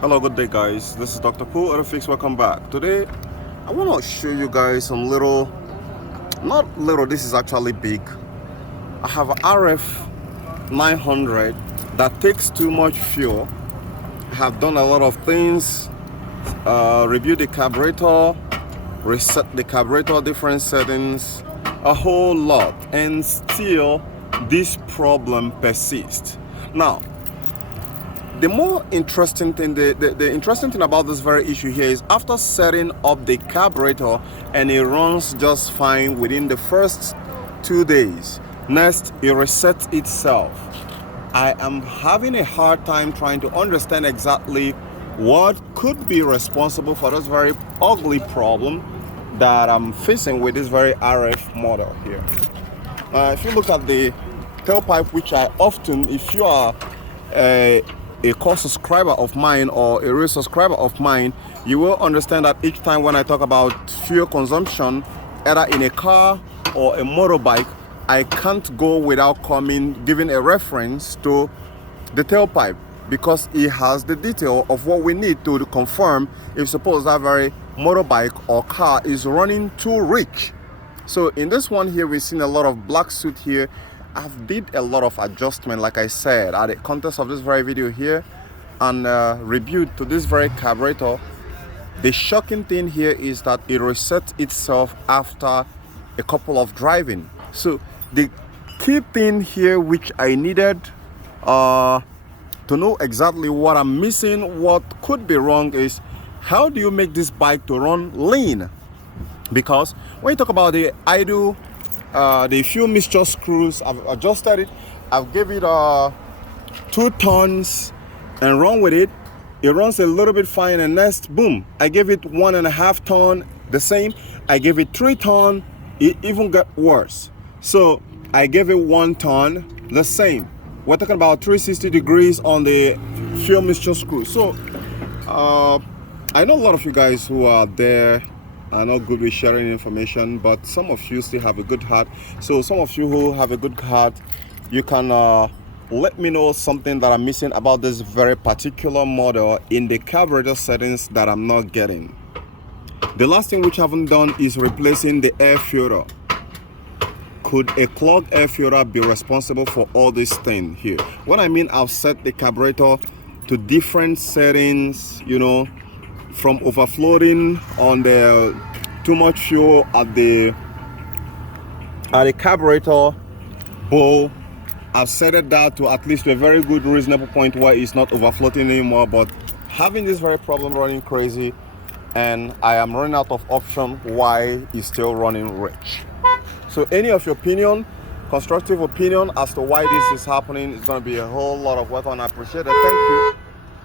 Hello, good day guys. This is Dr. Pool Fix. Welcome back. Today I want to show you guys some little, not little, this is actually big. I have an RF 900 that takes too much fuel. I have done a lot of things, review the carburetor, reset the carburetor, different settings, a whole lot, and still this problem persists. Now, the more interesting thing, the interesting thing about this very issue here is after setting up the carburetor and it runs just fine within the first 2 days, next it resets itself. I am having a hard time trying to understand exactly what could be responsible for this very ugly problem that I'm facing with this very RF model here. If you look at the tailpipe, which I often, if you are a core subscriber of mine or a real subscriber of mine, you will understand that each time when I talk about fuel consumption, either in a car or a motorbike, I can't go without giving a reference to the tailpipe, because it has the detail of what we need to confirm if suppose that very motorbike or car is running too rich. So in this one here, we've seen a lot of black soot here. I've did a lot of adjustment, like I said, at the context of this very video here, and reviewed to this very carburetor. The shocking thing here is that it resets itself after a couple of driving. So the key thing here, which I needed to know exactly what I'm missing, what could be wrong, is how do you make this bike to run lean? Because when you talk about the idle, the fuel mixture screws, I've adjusted it. I've give it 2 tons and run with it. It runs a little bit fine, and next, boom, I gave it 1.5 ton, the same. I gave it 3 ton, it even got worse. So I gave it 1 ton, the same. We're talking about 360 degrees on the fuel mixture screw. So I know a lot of you guys who are there are not good with sharing information, but some of you still have a good heart. So some of you who have a good heart, you can let me know something that I'm missing about this very particular model in the carburetor settings that I'm not getting. The last thing which I haven't done is replacing the air filter. Could a clogged air filter be responsible for all this thing here? What I mean, I've set the carburetor to different settings, you know, from overflowing on the too much fuel at the carburetor bowl. I've set it down to at least a very good reasonable point where it's not overflowing anymore, but having this very problem running crazy, and I am running out of option why it's still running rich. So any of your opinion, constructive opinion as to why this is happening, is going to be a whole lot of work, and I appreciate it. Thank you.